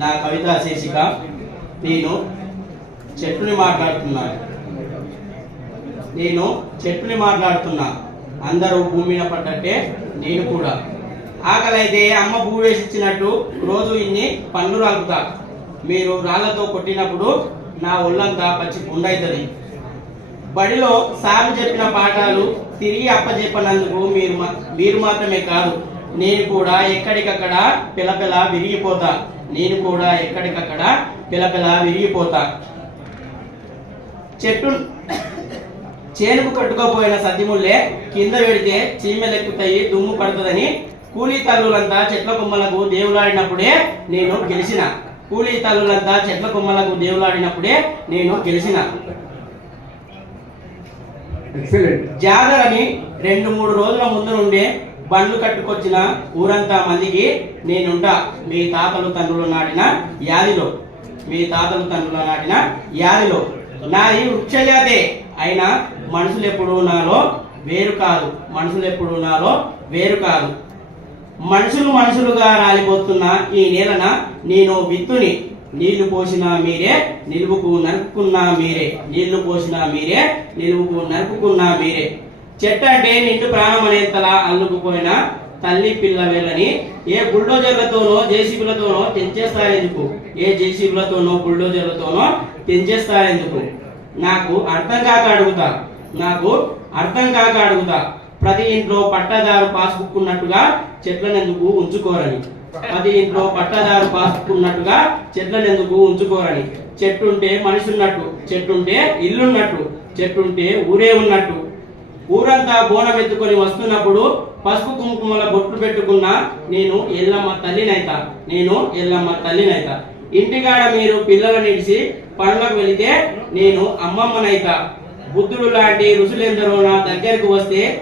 నా కవిత శీర్షిక నేను చెట్టుని మాట్లాడుతున్నా. నేను చెట్టుని మాట్లాడుతున్నా. అందరూ భూమిన పడ్డట్టే నేను కూడా. ఆకలైతే అమ్మ భూ వేసిచ్చినట్టు రోజు ఇన్ని పన్ను రాలుతా. మీరు రాళ్ళతో కొట్టినప్పుడు నా ఒళ్ళంతా పచ్చి పుండైతుంది బడిలో సార్లు చెప్పిన పాఠాలు తిరిగి అప్పచెప్పనందుకు మీరు మీరు మాత్రమే కాదు. నేను కూడా ఎక్కడికక్కడ పిలపిల విరిగిపోతా. నేను కూడా ఎక్కడికక్కడ పిలపిల విరిగిపోతా. చెట్టు చేనుకు కట్టుకోపోయిన సద్దిముళ్ళే కింద పెడితే చీమెలెక్కుతాయి దుమ్ము పడుతుందని కూలీ తల్లులంతా చెట్ల కొమ్మలకు దేవులాడినప్పుడే నేను గెలిచిన. కూలీ తల్లులంతా చెట్ల కొమ్మలకు దేవులాడినప్పుడే నేను గెలిచిన. జాతరని రెండు మూడు రోజుల ముందు నుండే బండ్లు కట్టుకొచ్చిన ఊరంతా మందికి నేనుంటా మీ తాతలు తండ్రులు నాటిన యాదిలో. మీ తాతలు తండ్రులు నాటిన యాదిలో. నాది వృక్షజాతే అయినా మనుషులు ఎప్పుడు నాలో వేరు కాదు. మనుషులు ఎప్పుడు నాలో వేరు కాదు. మనుషులు మనుషులుగా రాలిపోతున్న ఈ నేలన నేను విత్తుని. నీళ్ళు పోసిన మీరే నిలువుకు నరుక్కున్నా మీరే. నీళ్ళు పోసిన మీరే నిలువుకు నరుక్కున్నా మీరే. చెట్టు అంటే నిండు ప్రాణం అనేంతలా అల్లుకుపోయిన తల్లి పిల్ల వేళ్ళని ఏ బుల్డోజర్లతోనో జేసీబీలతోనో తెంచేస్తారెందుకు? ఏ జేసీబీలతోనో బుల్డోజర్లతోనో తెంచేస్తారెందుకు? నాకు అర్థం కాక అడుగుతా. నాకు అర్థం కాక అడుగుతా. ప్రతి ఇంట్లో పట్టాదారు పాస్బుక్ ఉన్నట్టుగా చెట్లనెందుకు ఉంచుకోరని. ప్రతి ఇంట్లో పట్టాదారు పాస్బుక్ ఉన్నట్టుగా చెట్లనెందుకు ఉంచుకోరని. చెట్టుంటే మనిషి ఉన్నట్టు చెట్టుంటే ఇల్లున్నట్టు చెట్టుంటే ఊరే ఉన్నట్టు ఊరంతా బోనం ఎత్తుకొని వస్తున్నప్పుడు పసుపు కుంకుమల బొట్లు పెట్టుకున్న నేను ఎల్లమ్మ తల్లినైతా. నేను ఎల్లమ్మ తల్లినైతా. ఇంటికాడ మీరు పిల్లలు నిలిచి పనులకు వెళితే నేను అమ్మమ్మనైతా. బుద్ధుడు లాంటి ఋషులెందరో నా దగ్గరకు వస్తే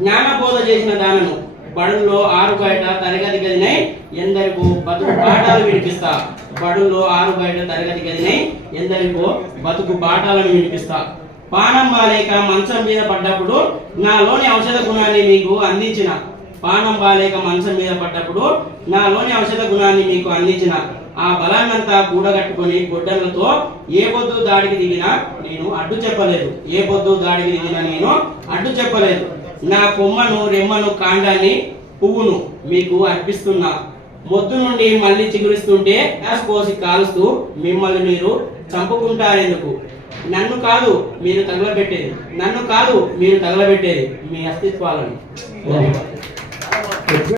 జ్ఞానబోధ చేసిన దానను బడుల్లో ఆరు బయట తరగతి గదినై ఎందరికో బతుకు పాఠాలు వినిపిస్తా. బడుల్లో ఆరు బయట తరగతి గదినై ఎందరికో బతుకు పాఠాలను వినిపిస్తా. పానం బాలేక మంచం మీద పడ్డప్పుడు నాలోని ఔషధ గుణాన్ని మీకు అందించిన. పానం బాలేక మంచం మీద పడ్డప్పుడు నాలోని ఔషధ గుణాన్ని మీకు అందించిన. ఆ బలాన్నంతా కూడగట్టుకొని గొడ్డలతో ఏ పొద్దు దాడికి దిగినా నేను అడ్డు చెప్పలేదు. ఏ పొద్దు దాడికి దిగినా నేను అడ్డు చెప్పలేదు. నా కొమ్మను రెమ్మను కాండాన్ని పువ్వును మీకు అర్పిస్తున్నా. మొద్దు నుండి మళ్ళీ చిగురిస్తుంటే కోసి కాలుస్తూ మిమ్మల్ని మీరు చంపుకుంటారెందుకు? నన్ను కాదు మీరు తగలబెట్టేది. నన్ను కాదు మీరు తగలబెట్టేది మీ అస్తిత్వాలను.